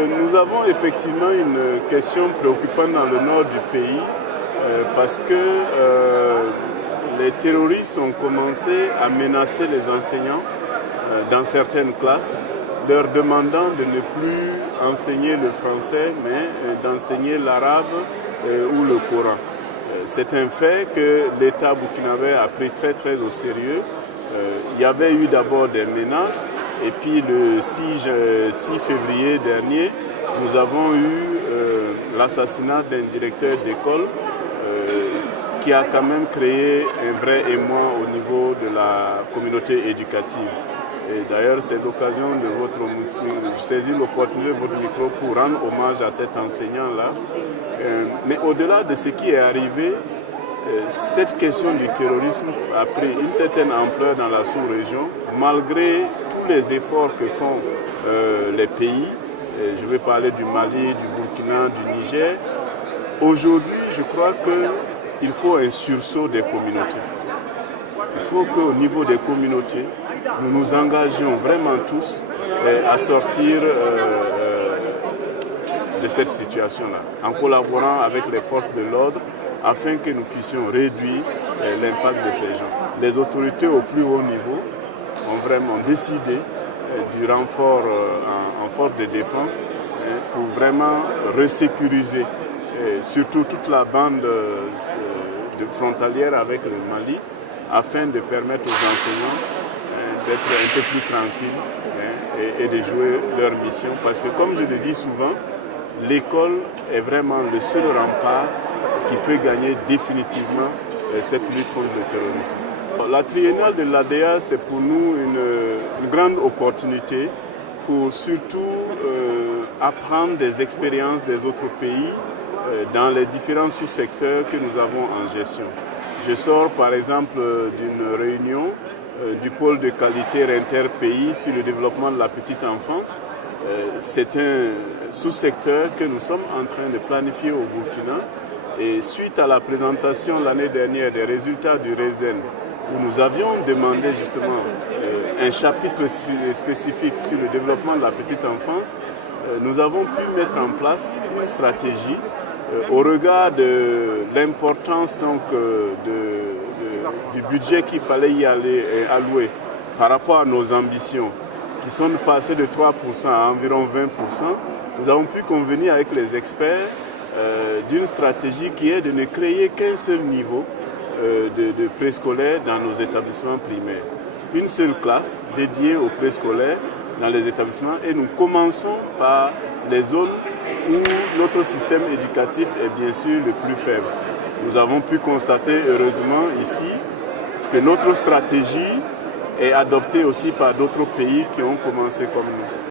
Nous avons effectivement une question préoccupante dans le nord du pays parce que les terroristes ont commencé à menacer les enseignants dans certaines classes, leur demandant de ne plus enseigner le français mais d'enseigner l'arabe ou le Coran. C'est un fait que l'État burkinabé a pris très au sérieux. Il y avait eu d'abord des menaces et puis le 6 février dernier, nous avons eu l'assassinat d'un directeur d'école qui a quand même créé un vrai émoi au niveau de la communauté éducative. Et d'ailleurs, c'est l'occasion de je saisis l'opportunité de votre micro pour rendre hommage à cet enseignant-là. Mais au-delà de ce qui est arrivé, cette question du terrorisme a pris une certaine ampleur dans la sous-région, malgré tous les efforts que font les pays. Je vais parler du Mali, du Burkina, du Niger. Aujourd'hui, je crois qu'il faut un sursaut des communautés. Il faut qu'au niveau des communautés, nous nous engagions vraiment tous à sortir de cette situation-là, en collaborant avec les forces de l'ordre, afin que nous puissions réduire l'impact de ces gens. Les autorités au plus haut niveau ont vraiment décidé du renfort en force de défense pour vraiment resécuriser surtout toute la bande frontalière avec le Mali, afin de permettre aux enseignants d'être un peu plus tranquilles et de jouer leur mission. Parce que comme je le dis souvent, l'école est vraiment le seul rempart qui peut gagner définitivement cette lutte contre le terrorisme. La triennale de l'ADEA, c'est pour nous une grande opportunité pour surtout apprendre des expériences des autres pays dans les différents sous-secteurs que nous avons en gestion. Je sors par exemple d'une réunion du pôle de qualité interpays sur le développement de la petite enfance. C'est un sous-secteur que nous sommes en train de planifier au Burkina. Et suite à la présentation l'année dernière des résultats du RESEN, où nous avions demandé justement un chapitre spécifique sur le développement de la petite enfance, nous avons pu mettre en place une stratégie au regard de l'importance du budget qu'il fallait y aller allouer par rapport à nos ambitions, qui sont passées de 3% à environ 20%. Nous avons pu convenir avec les experts d'une stratégie qui est de ne créer qu'un seul niveau de préscolaire dans nos établissements primaires. Une seule classe dédiée aux préscolaires dans les établissements, et nous commençons par les zones où notre système éducatif est bien sûr le plus faible. Nous avons pu constater heureusement ici que notre stratégie est adoptée aussi par d'autres pays qui ont commencé comme nous.